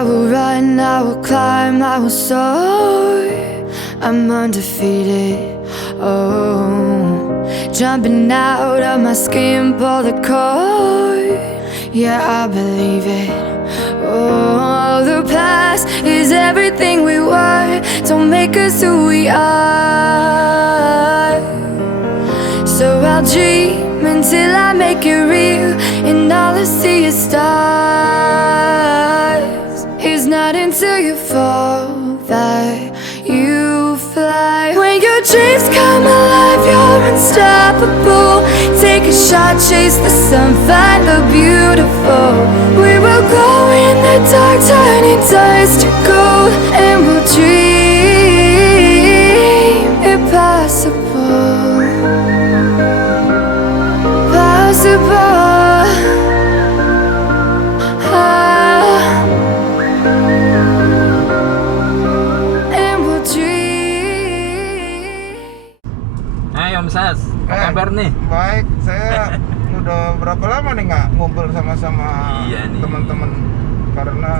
I will run, I will climb, I will soar. I'm undefeated. Oh, jumping out of my skin, pull the cord. Yeah, I believe it. Oh, the past is everything we were. Don't make us who we are. So I'll dream until I make it real, and all I see is stars. It's not until you fall that you fly. When your dreams come alive, you're unstoppable. Take a shot, chase the sun, find the beautiful. We will glow in the dark, turning dust to gold, and we'll dream impossible. Possible. And we'll dream. Hai Om Sas, apa kabar nih? Baik, saya udah berapa lama nih nggak ngumpul sama-sama Iya nih. teman-teman, karena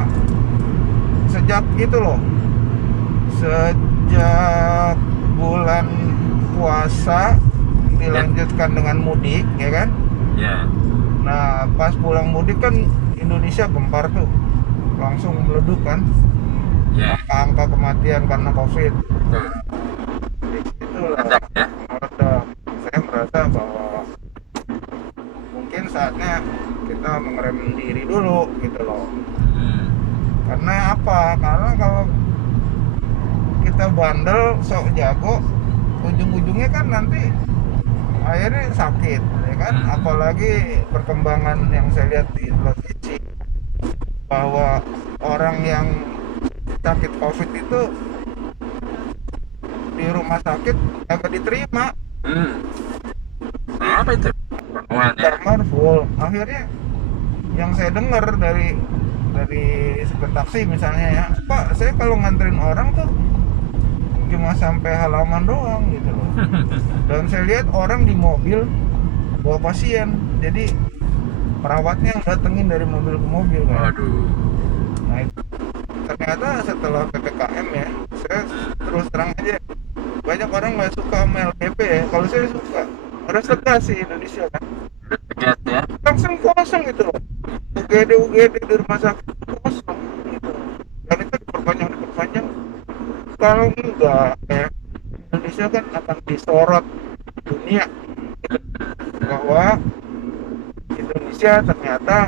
sejak itu loh, sejak bulan puasa dilanjutkan dengan mudik, ya kan? Ya. Nah, pas pulang mudik kan Indonesia gempar tuh, langsung meleduk kan, Ya. angka kematian karena COVID. Tuh. Itulah Meledak ya? meledak. Saya merasa bahwa mungkin saatnya kita mengerem diri dulu gitu loh. Karena apa? Karena kalau kita bandel sok jago, ujung-ujungnya kan nanti akhirnya sakit, ya kan? Apalagi perkembangan yang saya lihat di televisi, bahwa orang yang sakit COVID itu di rumah sakit agak diterima. Nah, apa itu? Pertemuannya. Kamar full. Akhirnya yang saya dengar dari supir taksi misalnya, ya Pak, saya kalau nganterin orang tuh cuma sampai halaman doang gitu loh. Dan saya lihat orang di mobil bawa pasien, jadi perawatnya yang datengin dari mobil ke mobil kan. Waduh. Nah itu ternyata setelah PPKM ya, saya terus terang aja, banyak orang nggak suka sama LPP ya. Kalau saya suka, harus tegas sih Indonesia kan, Tegas ya. langsung kosong gitu loh. UGD di rumah sakit kosong gitu, dan itu diperpanjang. Kalau enggak ya, Indonesia kan akan disorot dunia gitu, bahwa Indonesia ternyata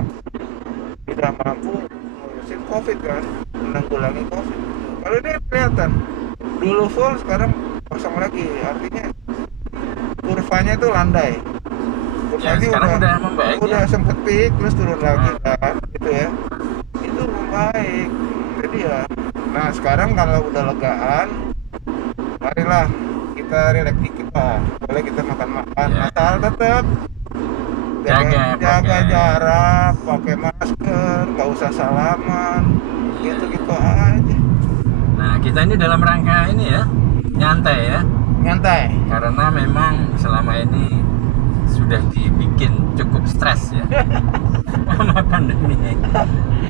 tidak mampu ngurusin COVID kan, menanggulangi COVID. Kalau ini kelihatan dulu full, sekarang kosong lagi, artinya kurvanya itu landai. Ya, sekarang udah membaik udah ya. sempet peak terus turun lagi kan gitu ya, itu membaik. Jadi ya, nah sekarang kalau udah legaan, marilah kita relax dikit lah, boleh kita makan Ya. asal tetap jaga prokes. jarak, pakai masker, nggak usah salaman, gitu aja, Nah, kita ini dalam rangka ini ya, nyantai ya. nyantai. Karena memang selama ini sudah dibikin cukup stres ya sama pandemi.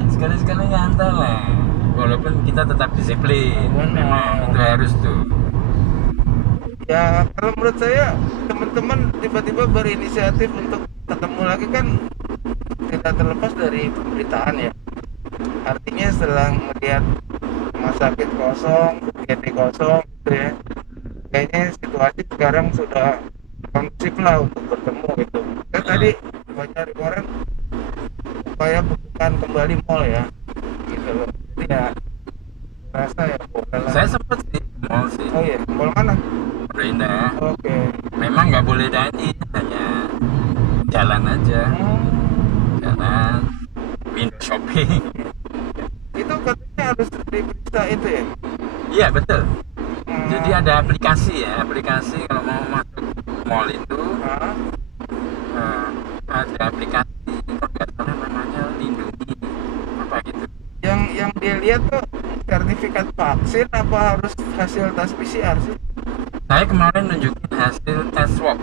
Sekali-sekali nyantai lah, walaupun kita tetap disiplin. Benar. Memang itu harus tuh. Ya kalau menurut saya, teman-teman tiba-tiba berinisiatif untuk ketemu lagi kan tidak terlepas dari pemberitaan ya. Artinya setelah melihat rumah sakit kosong, UGD kosong gitu ya, kayaknya situasi sekarang sudah kondusif lah untuk bertemu gitu. Saya tadi baca di koran supaya bukan kembali mall ya gitu loh. Jadi ya rasa ya boleh lah. Saya sempet sih mall sih, Oh iya, mall mana? udah indah. Oke. Memang nggak boleh dine, hanya jalan aja, jalan, window shopping. Itu katanya harus diperiksa itu ya? Iya betul. Jadi ada aplikasi kalau mau masuk mall itu Hah? ada aplikasi, kalau nggak salah namanya Lindungi apa gitu. Yang dia lihat tuh sertifikat vaksin apa harus hasil tes PCR sih? Saya kemarin nunjukin hasil tes swab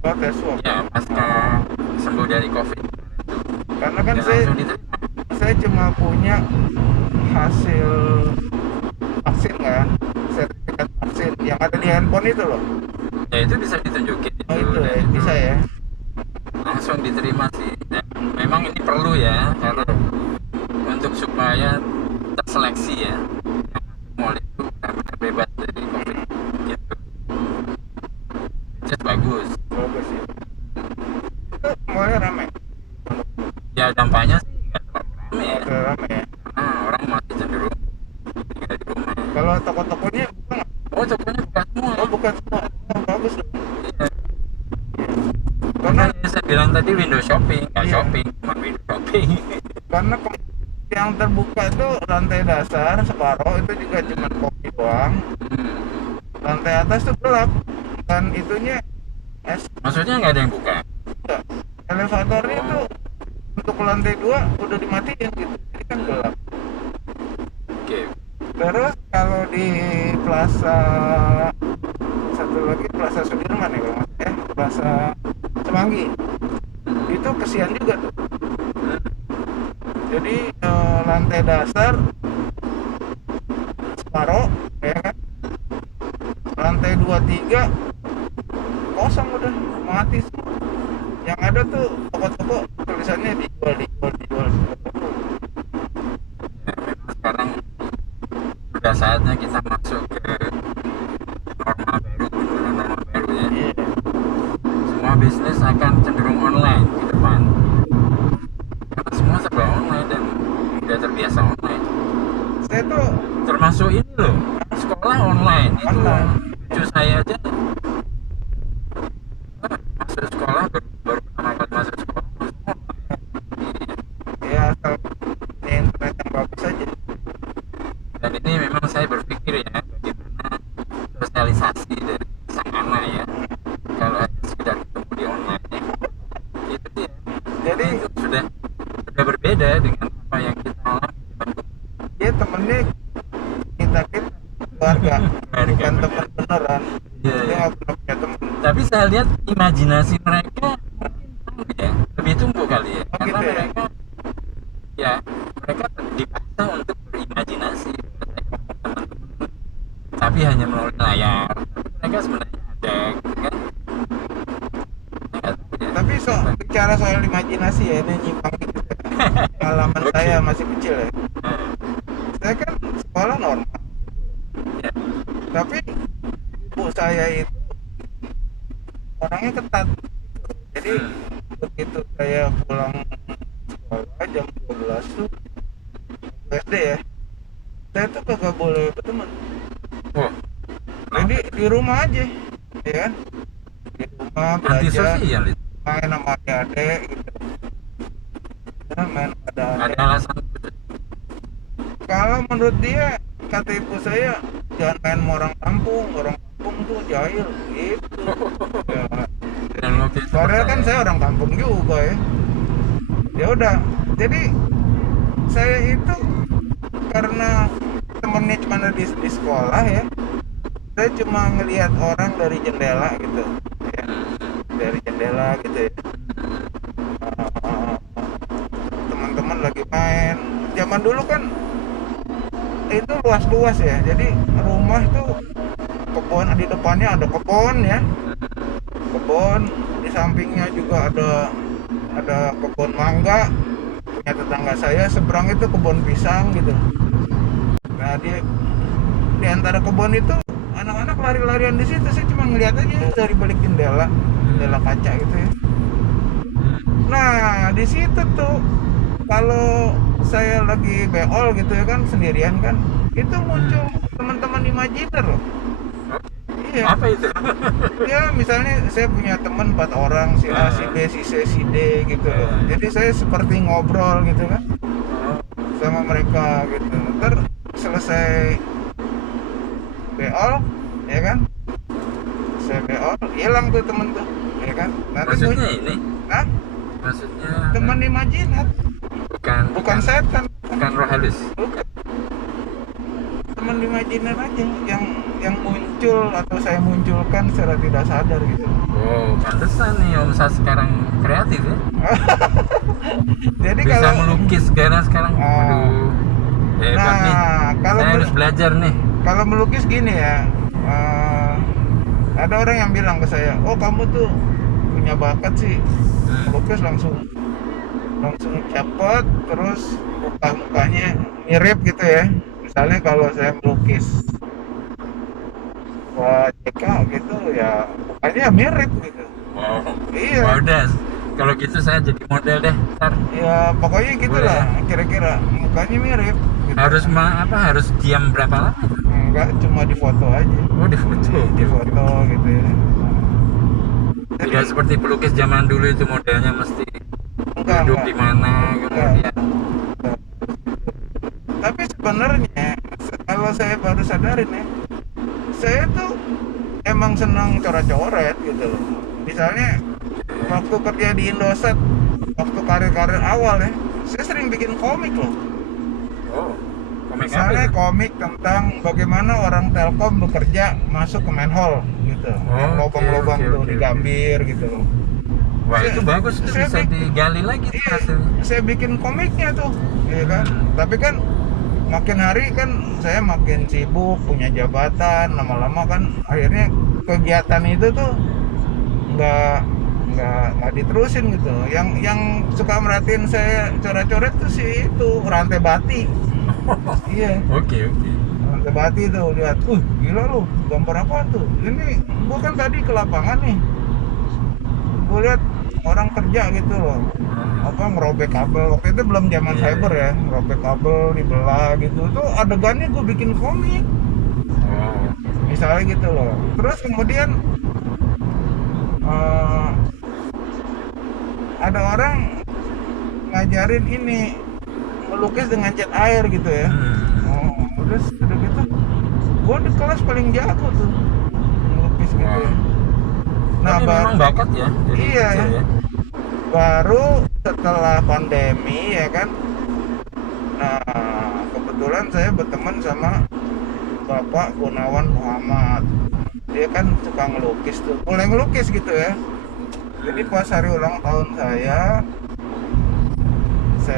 Oh, tes swab. ya pasca sembuh dari COVID. Karena kan Dan saya langsung diterima. cuma punya hasil vaksin kan, sertifikat vaksin yang ada di handphone itu loh. Ya itu bisa ditunjukin Oh itu dan ya, bisa ya. langsung diterima sih. Ya, memang ini perlu ya karena untuk supaya terseleksi ya mall itu benar-benar bebas dari COVID gitu. Just bagus. Bagus sih. Itu semuanya ramai. Ya dampaknya sih nggak terlalu rame ya. Udah ramai ya. Nah, orang masih cenderung tinggal di rumah. Kalau toko-tokonya buka nggak? Oh tokonya buka semua. Oh bukan semua. Oh, bagus loh. Iya. Karena Makanya saya bilang tadi window shopping, nggak Iya. shopping, cuma window shopping. karena yang terbuka itu lantai dasar separuh itu juga cuma kopi doang. Lantai atas tuh gelap dan itunya es Maksudnya nggak ada yang buka. enggak. Elevatornya tuh untuk lantai 2 udah dimatiin gitu. Jadi kan gelap. Oke. Terus kalau di Plaza satu lagi Plaza Sudirman ya kalau nggak salah, Plaza Semanggi itu kesian juga tuh. Jadi lantai dasar separuh ya kan, lantai 2-3 kosong udah mati semua. Yang ada tuh toko-toko tulisannya dijual. Ya, memang sekarang sudah saatnya kita masuk ke normal baru, normal baru ya. Iya. Semua bisnis akan cenderung online ke depan. Karena semua serba online dan udah terbiasa online. Saya tuh Termasuk ini loh, sekolah online. Itu Online. cucu saya aja masuk sekolah baru pertama kali masuk sekolah langsung online. ya asal punya internet yang bagus aja. Dan ini memang saya berpikir ya bagaimana sosialisasi dari sang anak ya kalau hanya sekedar ketemu di online ya. Itu dia. Jadi Itu sudah berbeda dengan apa yang kita alami zaman dulu. dia temennya kita keluarga, bukan teman beneran. Iya, Dia iya. nggak pernah punya teman. Tapi saya lihat imajinasi mereka mungkin ya lebih tumbuh kali ya Oh, karena gitu ya? mereka dipaksa untuk berimajinasi teman-teman tapi hanya melalui layar. Tapi mereka sebenarnya ada gitu kan. Saya nggak tahu ya. Tapi bicara soal imajinasi ya, ini nyimpang gitu ya. Pengalaman Oke. saya masih kecil ya. Nah, Saya kan sekolah normal, ya. tapi ibu saya itu orangnya ketat. Jadi begitu saya pulang sekolah jam 12 tuh SD ya, saya tuh kagak boleh berteman. Oh, Jadi di rumah aja, ya kan? Di rumah belajar, antisosial itu. main sama adik-adik gitu. Ya, main ada Ada alasan khusus. Kalau menurut dia, kata ibu saya, jangan main sama orang kampung tuh jahil gitu. Ya, Dan waktu itu padahal kan percaya. saya orang kampung juga ya. Ya udah, jadi saya itu karena temennya cuma ada di sekolah ya, saya cuma ngelihat orang dari jendela gitu, ya. Dari jendela gitu ya. Teman-teman lagi main. Zaman dulu kan itu luas-luas ya, jadi rumah tuh kebun, di depannya ada kebun ya, kebun di sampingnya juga ada kebun mangga punya tetangga saya, seberang itu kebun pisang gitu. Nah di antara kebun itu anak-anak lari-larian di situ, saya cuma ngeliat aja dari balik jendela kaca gitu ya. Nah di situ tuh kalau saya lagi beol gitu ya kan, sendirian kan, itu muncul teman-teman imajiner loh. Iya. Apa itu? Ya misalnya saya punya teman 4 orang, si A, si B, si C, si D gitu loh. Jadi saya seperti ngobrol gitu kan sama mereka gitu. Ntar selesai beol ya kan, saya beol hilang tuh temen tuh ya kan. Nanti Maksudnya ini? Hah? Maksudnya Teman imajiner, bukan setan, bukan roh halus. bukan. Teman imajiner aja yang muncul atau saya munculkan secara tidak sadar gitu. Oh, pantesan nih Om Sas sekarang kreatif ya. Jadi Bisa kalau melukis karena sekarang. Ah. Waduh. Hebat nih. Nah, kalau Saya harus belajar nih. kalau melukis gini ya, ada orang yang bilang ke saya, oh kamu tuh punya bakat sih melukis langsung cepet, terus mukanya mirip gitu ya. Misalnya kalau saya melukis buat JK gitu ya, mukanya mirip gitu. Wow. Iya. Wah, udah. Kalau gitu saya jadi model deh. Ntar Ya pokoknya gitulah, Boleh. kira-kira mukanya mirip gitu. harus diam berapa lama? Enggak, cuma di foto aja. Oh, di foto. Di foto gitu ya. Tidak seperti pelukis zaman dulu itu modelnya mesti enggak, duduk di mana kemudian. Tapi sebenarnya kalau saya baru sadarin ya, saya tuh emang senang coret-coret gitu loh. Misalnya waktu kerja di Indosat, waktu karir-karir awal ya, saya sering bikin komik loh. Oh, komik apa Misalnya itu? komik tentang bagaimana orang Telkom bekerja masuk ke manhole gitu. Yang Oke, lubang-lubang oke, tuh oke, digambir gitu loh. Wah, Saya- itu bagus tuh, saya bisa bik- digali lagi tuh Iya, hasilnya. saya bikin komiknya tuh, ya kan. Tapi kan makin hari kan saya makin sibuk, punya jabatan, lama-lama kan akhirnya kegiatan itu tuh nggak diterusin gitu. Yang suka merhatiin saya coret-coret tuh sih itu rantai bati. Iya, Oke, oke. rantai bati tuh lihat, gila lu, gambar apa tuh? Ini gua kan tadi ke lapangan nih, gua lihat orang kerja gitu loh, apa ngerobek kabel. Waktu itu belum zaman Iya, cyber ya, ngerobek kabel dibelah gitu. Tuh adegannya gue bikin komik Oh, misalnya gitu loh. Terus kemudian eh, ada orang ngajarin ini melukis dengan cat air gitu ya. Terus udah gitu gue di kelas paling jago tuh melukis gitu ya. Nah, Tapi memang bakat ya dari Iya, kecil ya. baru setelah pandemi ya kan. Nah, kebetulan saya berteman sama Bapak Gunawan Muhammad. Dia kan suka ngelukis tuh, mulai ngelukis gitu ya. Jadi pas hari ulang tahun saya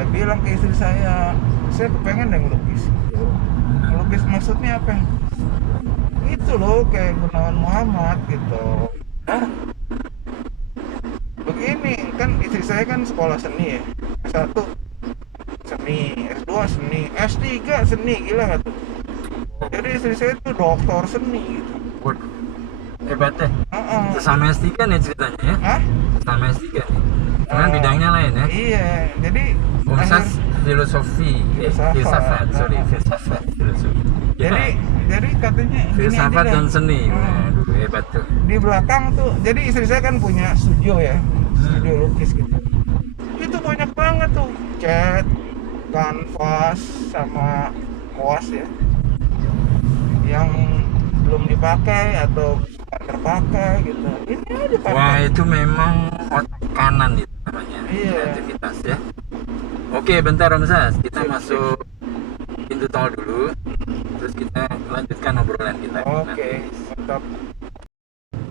bilang ke istri saya kepengen deh ngelukis. Ngelukis maksudnya apa? Itu loh kayak Gunawan Muhammad gitu. Hah? Begini kan istri saya kan sekolah seni ya. S1 seni, S2 seni, S3 seni, gila gak tuh? Jadi istri saya tuh doktor seni gitu. Waduh, hebat deh. Heeh. Sesama S3 nih ceritanya ya. Hah? Sesama S3 nih. Cuman bidangnya lain ya. Iya, jadi Universitas filosofi, filsafat, sorry, filsafat, filosofi. jadi katanya gini Filsafat aja dan dah. seni. Waduh, hebat tuh. Di belakang tuh, jadi istri saya kan punya studio ya, studio lukis gitu. Itu banyak banget tuh cat, kanvas sama kuas ya, yang belum dipakai atau nggak terpakai gitu. Ini aja pakai. Wah, itu memang otak kanan itu namanya. Iya. Kreativitas ya. Oke, bentar Om Sas. Kita masuk pintu tol dulu. Terus kita lanjutkan obrolan kita. Oke, mantap.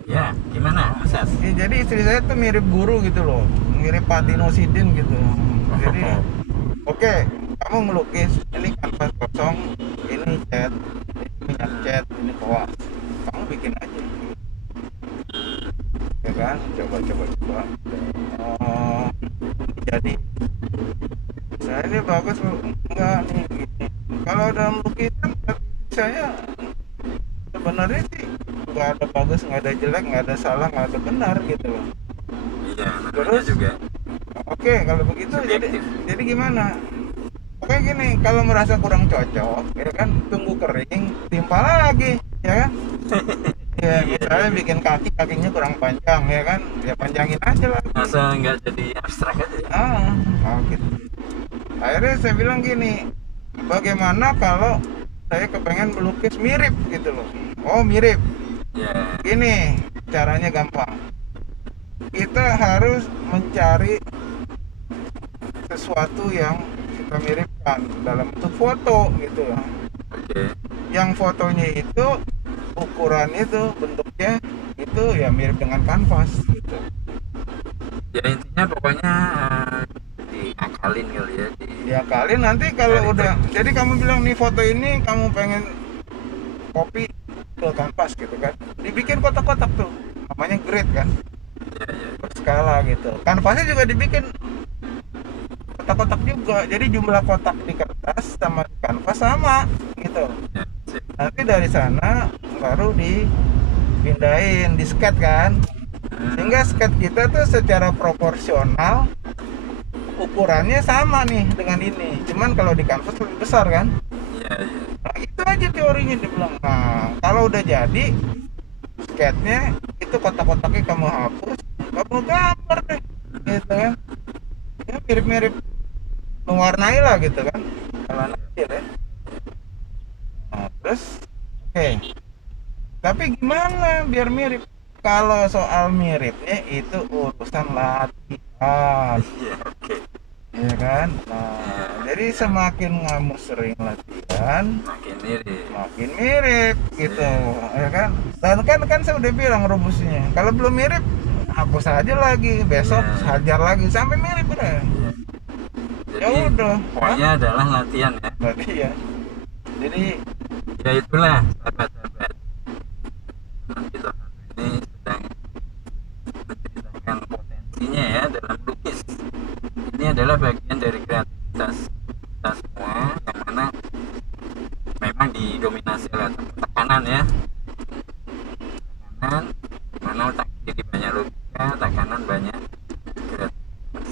Ya, gimana Om Sas? Ya, jadi istri saya tuh mirip guru gitu loh, mirip Pak Dino Sidin gitu. Jadi, oke, kamu ngelukis, ini kanvas kosong, ini cat, ini minyak cat, ini kuas. Kamu bikin aja. Ya kan, coba. Oh, jadi, saya ini bagus enggak nih gini. Kalau dalam lukisan saya sebenarnya sih nggak ada bagus, nggak ada jelek, nggak ada salah, nggak ada benar gitu loh. Iya, namanya Terus? juga. Oke, kalau begitu Subjektif. jadi gimana? Oke gini, kalau merasa kurang cocok, ya kan tunggu kering, timpa lagi, ya kan? Ya misalnya bikin kakinya kurang panjang, ya kan? Ya panjangin aja lah. Masa nggak jadi abstrak aja ya? Gitu. Akhirnya saya bilang gini, bagaimana kalau saya kepengen melukis mirip gitu loh? Oh mirip. Ya. Gini, caranya gampang. Kita harus mencari sesuatu yang kita miripkan dalam bentuk foto gitu loh. Oke. Yang fotonya itu ukurannya itu bentuknya itu ya mirip dengan kanvas gitu. Ya intinya pokoknya diakali diakalin kali ya diakalin nanti kalau Dari udah jadi kamu bilang nih foto ini kamu pengen copy ke kanvas gitu kan, dibikin kotak-kotak tuh namanya grid kan, ya. berskala gitu. Kanvasnya juga dibikin kotak-kotak juga, jadi jumlah kotak di kertas sama di kanvas sama gitu. Ya, sip. Nanti dari sana baru dipindahin di sket kan, sehingga sket kita tuh secara proporsional ukurannya sama nih dengan ini, cuman kalau di kanvas lebih besar kan. Iya. Nah, itu aja teorinya dia bilang. Nah, kalau udah jadi sketnya itu kotak-kotaknya kamu hapus, kamu gambar deh gitu kan, ya mirip-mirip mewarnai lah gitu kan, kalau anak kecil ya. Nah, terus oke. Tapi gimana biar mirip? Kalau soal miripnya itu urusan latihan, Iya, oke. ya kan? Nah, jadi semakin kamu sering latihan, Makin mirip. makin mirip gitu, ya kan? Dan kan saya udah bilang rumusnya. Kalau belum mirip, hapus aja lagi, besok Ya. hajar lagi sampai mirip udah. Jadi Ya udah. poinnya adalah latihan ya. Berarti ya. Jadi Ya itulah sahabat-sahabat. Teman kita satu ini sedang menceritakan potensinya ya dalam melukis. Ini adalah bagian dari kreativitas kita semua yang mana memang didominasi oleh tekanan ya. Tekanan mana otak kiri banyak logika, tekanan banyak kreativitas.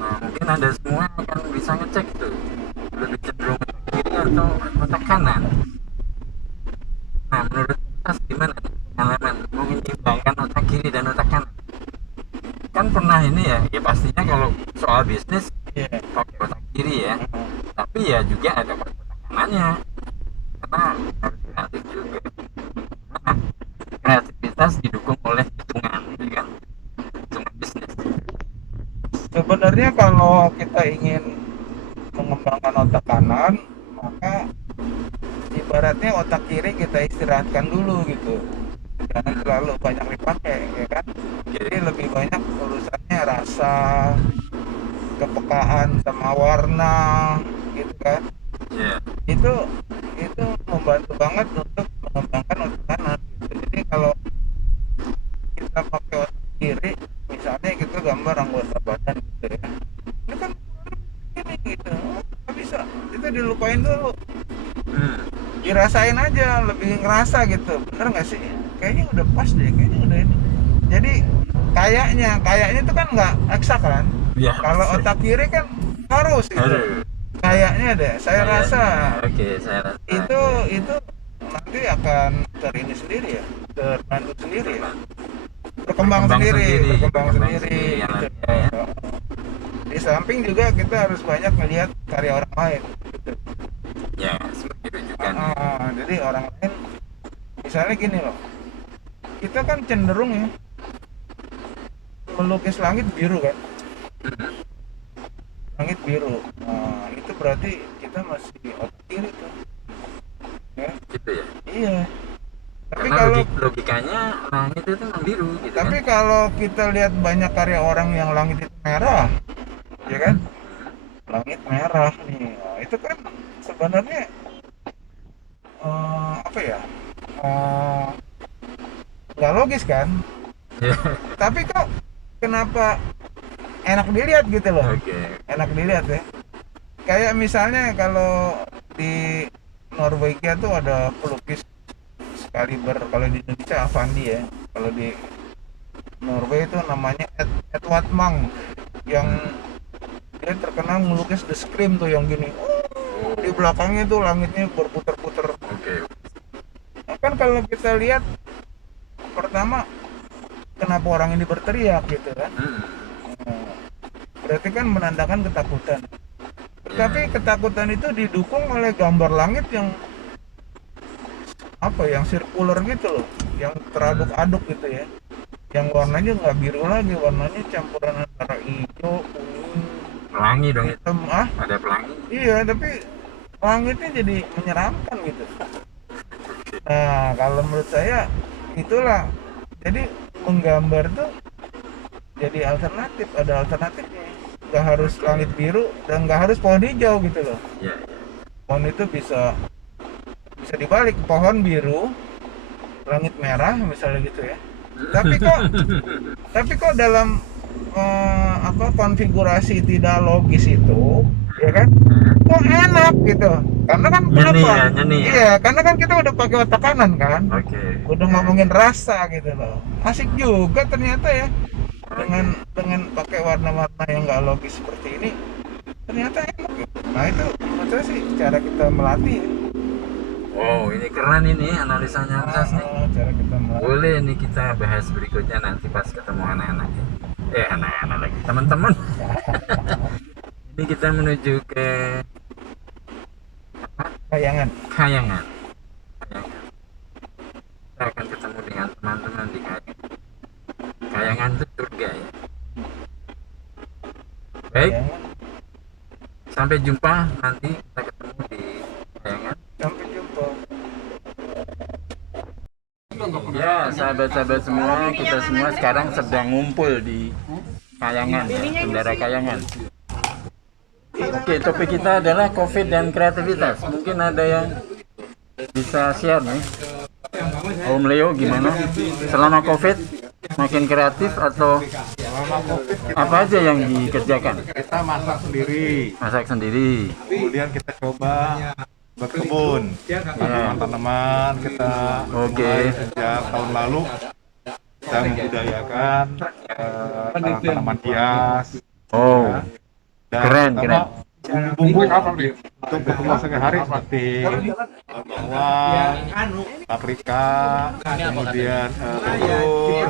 Nah, mungkin Anda semua akan bisa ngecek tuh lebih cenderung otak kiri atau otak kanan. Nah, menurut Mas gimana nih pengalaman mau menyeimbangkan otak kiri dan otak kanan? Kan pernah ini ya pastinya kalau soal bisnis ya. pakai otak kiri ya, tapi ya juga ada otak kanannya karena harus kreatif juga. Nah, kreativitas didukung oleh hitungan, ya kan? Hitungan bisnis. Sebenarnya kalau kita ingin mengembangkan otak kanan, maka ibaratnya otak kiri kita istirahatkan dulu gitu, jangan terlalu banyak dipakai, ya kan? Jadi lebih banyak urusannya rasa, kepekaan sama warna gitu kan. Ya, Itu membantu banget untuk mengembanggan otak kanan gitu. Jadi kalau kita pakai otak kiri, misalnya kita gambar anggota badan gitu ya, ini kan ini gitu, nggak bisa, itu dilupain dulu, dirasain aja, lebih ngerasa gitu, bener nggak sih? Kayaknya udah pas deh, kayaknya udah ini. Jadi kayaknya itu kan nggak eksak kan. ya. Kalau otak kiri kan harus gitu. Aduh. Kayaknya deh, saya Kayaknya. rasa Oke, saya rasa itu nanti akan terini sendiri ya, terbantu sendiri ya, berkembang sendiri ya, gitu. ya. Di samping juga kita harus banyak melihat karya orang lain gitu. Ya, seperti rujukan. Jadi orang lain misalnya gini loh, kita kan cenderung ya melukis langit biru kan, langit biru. Nah, itu berarti kita masih otak kiri tuh ya. Gitu ya. Iya, tapi Karena kalau logikanya langit itu memang biru gitu tapi kan. kalau kita lihat banyak karya orang yang langit itu merah, ya kan, langit merah nih. Nah, itu kan sebenarnya apa ya, nggak logis kan, Ya. tapi kok kenapa enak dilihat gitu loh. Oke. Enak dilihat ya, kayak misalnya kalau di Norwegia tuh ada pelukis Skaliber, kalau di Indonesia Avandi ya, kalau di Norway itu namanya Edvard Munch, yang dia terkenal melukis The Scream tuh yang gini. Di belakangnya tuh langitnya berputar-putar. Oke. Nah, kan kalau kita lihat pertama, kenapa orang ini berteriak gitu kan? Nah, berarti kan menandakan ketakutan. Tetapi ketakutan itu didukung oleh gambar langit yang apa, yang sirkular gitu loh, yang teraduk-aduk gitu ya, yang warnanya nggak biru lagi, warnanya campuran antara hijau, kuning, Pelangi dong itu. hitam. Ada pelangi. Iya, tapi langitnya jadi menyeramkan gitu. Nah, kalau menurut saya itulah, jadi menggambar tuh jadi alternatif, ada alternatifnya. nggak harus langit biru dan nggak harus pohon hijau gitu loh. Ya. Pohon itu bisa dibalik, pohon biru langit merah misalnya gitu ya. Tapi kok dalam konfigurasi tidak logis itu, ya kan? Kok enak gitu? Karena kan Nyeni kenapa? ya, nyeni ya. Iya, karena kan kita udah pakai otak kanan kan. Oke. Udah ngomongin rasa gitu loh. Asik juga ternyata ya. Dengan pakai warna-warna yang nggak logis seperti ini, ternyata enak gitu. Nah itu menurut saya sih cara kita melatih ya. Wow, ini keren ini analisanya Atas nih. Cara kita melatih. Boleh nih kita bahas berikutnya nanti pas ketemu anak-anak. Anak-anak lagi, teman-teman. Ini kita menuju ke Kayangan. Kayangan. Kita akan ketemu dengan teman-teman di Kayangan. Kayangan itu surga ya. Baik, Kayangan. sampai jumpa nanti kita ketemu di Kayangan. Sampai jumpa. Ya, sahabat-sahabat semua, kita semua sekarang sedang ngumpul di Kayangan, ya, Bendara Kayangan. Oke, topik kita adalah COVID dan kreativitas. Mungkin ada yang bisa share nih. Om Leo gimana? Selama COVID makin kreatif atau Selama COVID apa aja yang dikerjakan? kita masak sendiri, Masak sendiri. kemudian kita coba berkebun, tanaman-tanaman kita Oke. mulai sejak tahun lalu kita membudayakan tanaman hias. Oh, Dan Keren, terutama keren. bumbu untuk kebutuhan sehari-hari seperti bawang, paprika, kemudian telur,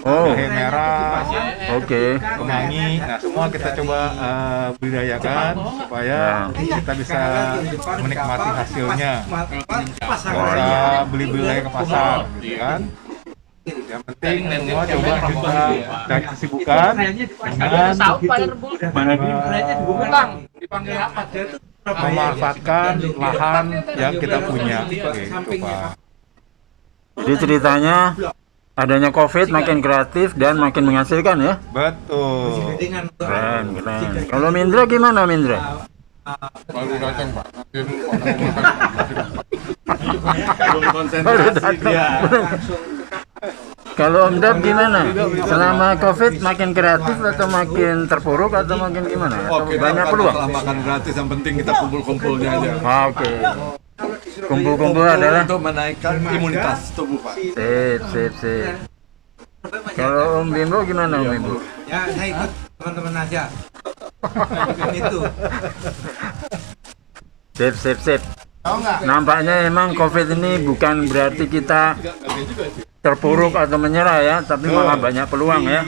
oh, jahe merah, oke. kemangi. Nah, semua kita coba budidayakan supaya kita bisa menikmati hasilnya. Bisa beli-beli lagi ke pasar, gitu kan? Yang penting semua coba kita cari kesibukan dengan memanfaatkan lahan yang kita punya. Gitu, Pak. Jadi ceritanya adanya COVID makin kreatif dan makin menghasilkan ya. Betul. Keren, keren. Kalau Mindra gimana Mindra? Baru datang. Kalau Om Dap gimana? Selama COVID makin kreatif atau makin terpuruk atau makin gimana? Atau banyak peluang? Makan gratis, yang penting kita kumpul-kumpulnya aja. Oke. Kumpul-kumpul adalah Untuk menaikkan imunitas tubuh, Pak. sip. Kalau Om Bimbo gimana Om Bimbo? Ya, saya ikut teman-teman aja. Itu. Sip. Nampaknya emang COVID ini bukan berarti kita terpuruk atau menyerah ya, tapi malah banyak peluang ya.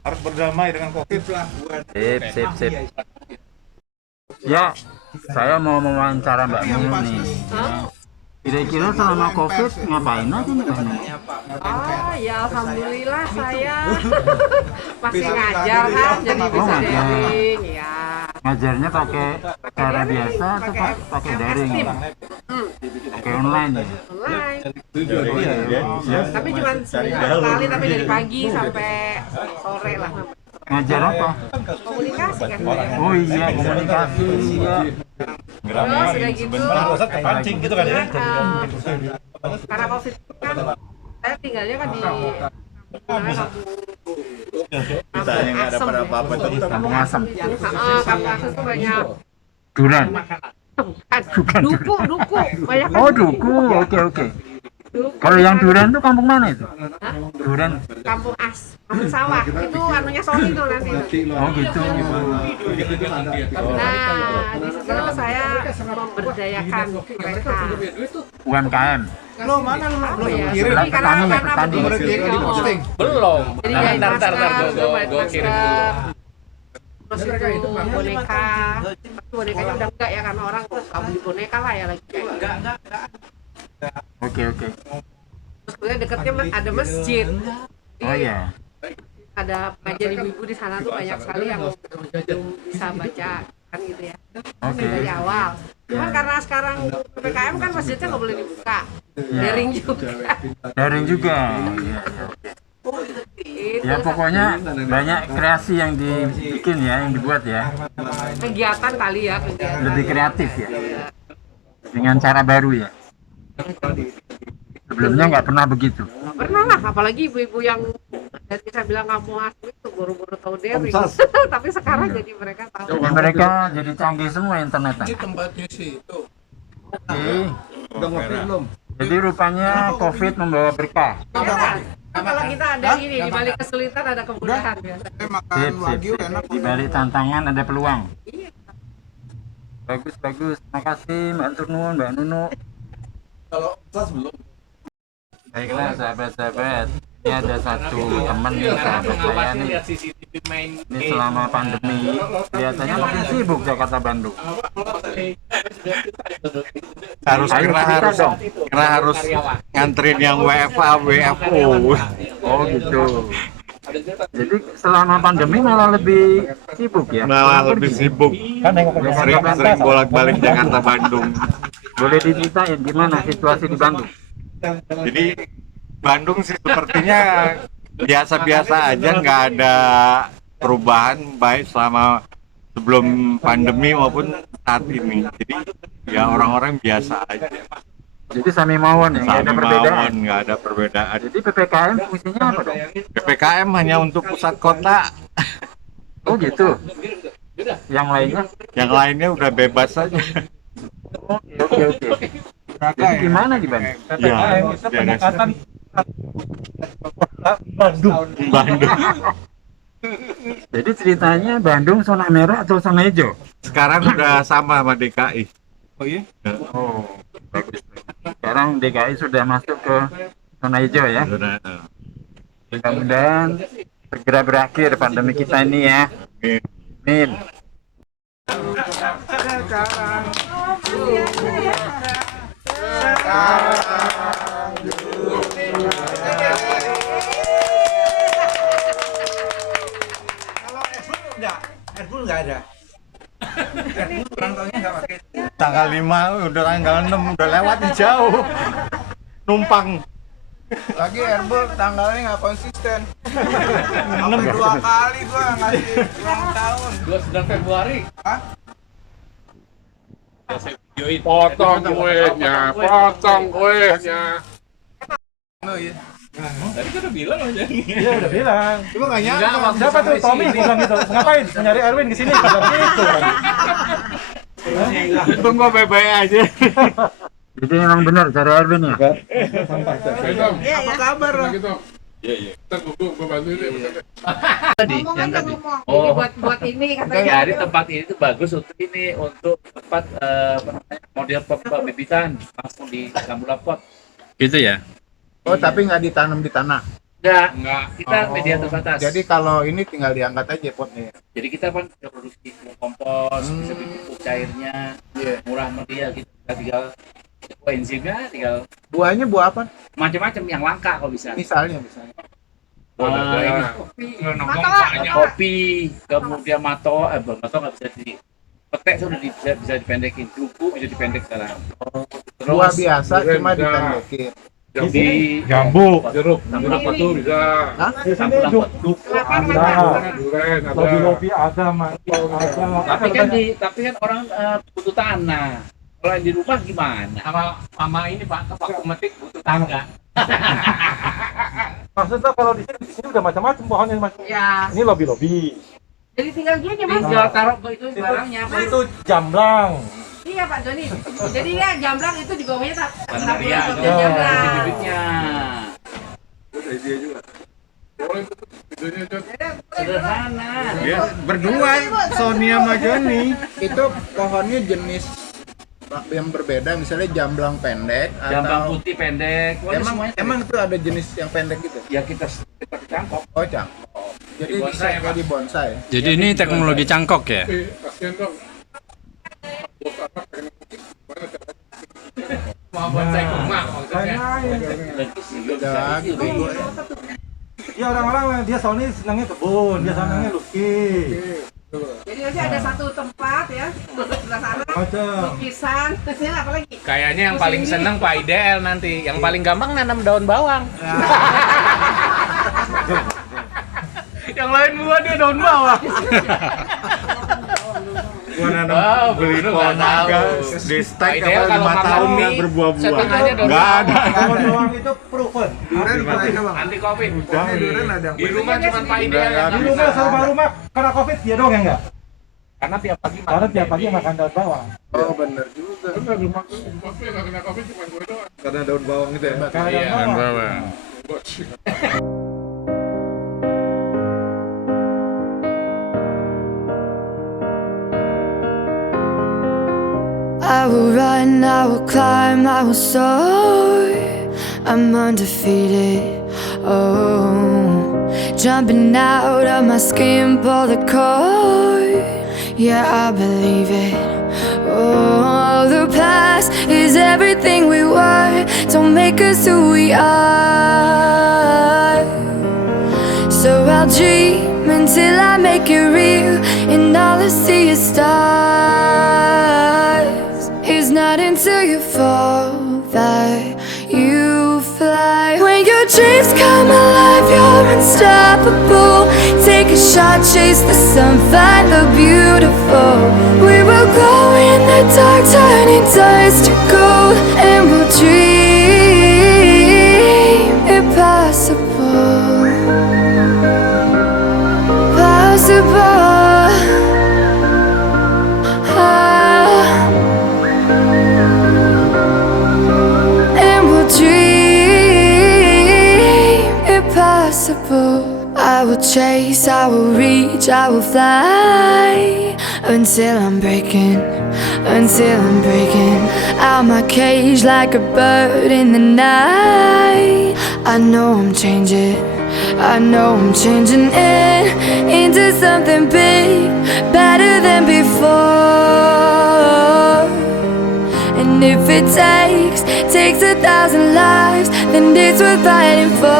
Harus berdamai dengan COVID. Sip. Ya, saya mau mewawancara Mbak Nunu nih. Kira-kira selama COVID ngapain aja nih Mbak Nunu? Oh ya alhamdulillah saya masih ngajar kan, jadi bisa daring ya. Ngajarnya pakai cara biasa atau pakai daring? Pakai online ya? Online. Tapi cuma sekali, tapi dari pagi sampai sore lah. Ngajar apa? Komunikasi kan. Oh iya, komunikasi. Iya. Terus udah gitu. Kepancing gitu kan ya? Karena COVID kan saya tinggalnya kan di Kita yang nggak dapat apa-apa tuh. Kampung Asam. Kampung Asam tuh banyak Duran. bukan duku banyak Oh, Duku. Oke. duku. Kalau yang Duran tuh kampung mana itu? Duran. Kampung sawah itu anunya Sony tuh nanti. Oh gitu. Nah, di situ saya memberdayakan mereka. UMKM. Apa ya? Sebelah Jadi karena petani. Belum. Jadi jahit masker, buat masker. Terus itu boneka. Tapi bonekanya udah enggak ya, karena orang nggak beli boneka lah ya lagi. Oke. Terus kemudian dekatnya ada masjid. Oh iya. Ada pengajian ibu-ibu di sana tuh banyak sekali yang belum bisa baca kan gitu ya. Oke. Dari awal. Cuman karena sekarang PPKM kan masjidnya nggak boleh dibuka. Daring juga. Daring juga. Iya. Ya pokoknya banyak kreasi yang dibikin ya, yang dibuat ya. Kegiatan kali ya, kegiatan. Lebih kreatif ya. Dengan cara baru ya. Sebelumnya nggak pernah begitu. Nggak pernah lah, apalagi ibu-ibu yang dan kita bilang nggak mau asli itu buru-buru tahu diri. Tapi sekarang jadi mereka tahu. Jadi mereka jadi canggih semua internetan. tempatnya sih itu. Oke. Udah ngopi belum? Jadi rupanya COVID membawa berkah. Kalau kita ada ini di balik kesulitan ada kemudahan biasa. Sip, sip, sip. Di balik tantangan ada peluang. Iya. Bagus, bagus. Terima kasih Mbak Turnun, Mbak Nunu. Kalau kelas belum. Baiklah sahabat-sahabat. Ini ada satu teman nih, sahabat saya nih. Ini selama pandemi kelihatannya makin sibuk Jakarta Bandung. Harus Ayo, kena cerita harus dong. kena harus nganterin yang WFA, WFO. Oh gitu. Jadi selama pandemi malah lebih sibuk ya? Malah lebih sibuk. Sering bolak-balik Jakarta Bandung. Boleh diceritain gimana situasi di Bandung? Jadi Bandung sih sepertinya biasa-biasa aja, nggak ada perubahan baik selama sebelum pandemi maupun saat ini. Jadi ya orang-orang biasa aja. Jadi sami mawon ya, nggak ada Sami perbedaan. mawon, nggak ada perbedaan. Jadi PPKM fungsinya apa dong? PPKM hanya untuk pusat kota, Oh gitu. Yang lainnya? yang lainnya udah bebas saja. Oke oke. Jadi gimana di Bandung? Ya, pendekatan Bandung. Jadi ceritanya Bandung zona merah atau zona hijau? Sekarang udah sama DKI. oh iya Oh bagus. Sekarang DKI sudah masuk ke zona hijau ya. Udah, Mudah-mudahan segera berakhir pandemi kita ini ya. Amin. Kalau Airbus nggak ada. Airbus ulang tahunnya nggak pakai. Tanggal 5 udah tanggal 6 udah lewat jauh. Numpang. Lagi Airbus tanggalnya nggak konsisten. Sampai 2 kali gua ngasih ulang tahun. 29 Februari. Hah? Potong kuenya, potong kuenya. Oh iya. iya udah bilang Gua nggak nyangka. siapa tuh Tommy bilang gitu ngapain nyari Erwin di sini bilang gitu kan. Untung gua baik-baik aja. Jadi memang benar cara Erwin ya? Apa kabar? Gitu. Iya. Ntar gua bantuin deh. Ngomong aja ngomong. Ini buat ini katanya. Jadi tempat ini tuh bagus untuk ini, untuk tempat apa namanya, model pembibitan langsung di Gambula Pot. Gitu ya? Oh tapi nggak ditanam di tanah. Enggak, kita media terbatas. Jadi kalau ini tinggal diangkat aja potnya. Jadi kita kan bisa produksi kompos, bisa bikin pupuk cairnya, murah meriah gitu. Kita tinggal enzimnya, tinggal Buahnya buah apa? macam-macam yang langka kalau bisa. Misalnya. Ini kopi, kemudian mato nggak bisa dipetek, sudah bisa dipendekin. Duku bisa dipendek sekarang. Buah Terus biasa cuma dipendekin. di jambu Jeruk apa tuh bisa. Gambula Pot. Duren ada. lobi ada mantau ada Tapi kan orang butuh tanah. Kalau yang di rumah gimana? Sama ini Pak, waktu metik butuh tangga. maksudnya kalau di sini udah macam-macam pohonnya macam Ya, ini lobi jadi tinggal dia aja Mas. Tinggal taruh itu barangnya. itu jamblang Iya Pak Joni. Jadi ya jamblang itu di bawahnya tak Tanah liat, jamblang. bibitnya. Videonya Jod. Sederhana. Ya, berdua Sonia sama Joni. Itu pohonnya jenis yang berbeda, misalnya jamblang pendek Jambang atau putih pendek. Pokoknya semuanya emang itu ada jenis yang pendek gitu. ya kita cangkok. Oh cangkok. Jadi Di bisa bonsai, Pak. jadi bonsai. Jadi ini teknologi cangkok ya? Kasihan dong. Bos anak pengen mana cara. Mau bonsai rumah maksudnya. Beda lagi bego ya. ya orang-orang dia soalnya senangnya kebun dia senangnya lukis Jadi nanti ada satu tempat ya, sebelah sana, macam lukisan, terusnya apa lagi? Kayaknya yang paling seneng Pak IDL nanti. Yang paling gampang nanam daun bawang. Yang lain buah dia daun bawang. Gua nanam beli pohon mangga di stek apa 5 tahun nggak berbuah-buah. Setengahnya daun Nggak ada. Pohon bawang itu proven. Durian gimana bang? Anti covid. Durian ada. Di rumah cuma Pak Ideal yang Di rumah serba rumah kena covid dia doang ya enggak? karena tiap pagi Karena tiap pagi makan daun bawang. Oh bener juga. Bener, rumah gue nggak kena covid cuma gue doang. Karena daun bawang itu ya. Karena Iya, daun bawang. bawang. I will run, I will climb, I will soar. I'm undefeated. Oh, jumping out of my skin, pull the cord. Yeah, I believe it. Oh, the past is everything we were. Don't make us who we are. So I'll dream until I make it real, and all I see is stars. It's not until you fall that you fly. When your dreams come alive, you're unstoppable. Take a shot, chase the sun, find the beautiful. We will glow in the dark, turning dust to gold, and we'll dream impossible. Possible. And we'll dream impossible. I will chase, I will reach, I will fly until I'm breaking out my cage like a bird in the night. I know I'm changing it into something big, better than before. And if it takes 1,000 lives, then it's worth fighting for.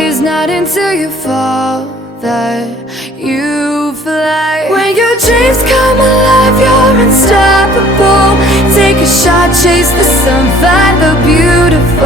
It's not until you fall that you fly. When your dreams come alive, you're unstoppable. Take a shot, chase the sun, find the beautiful.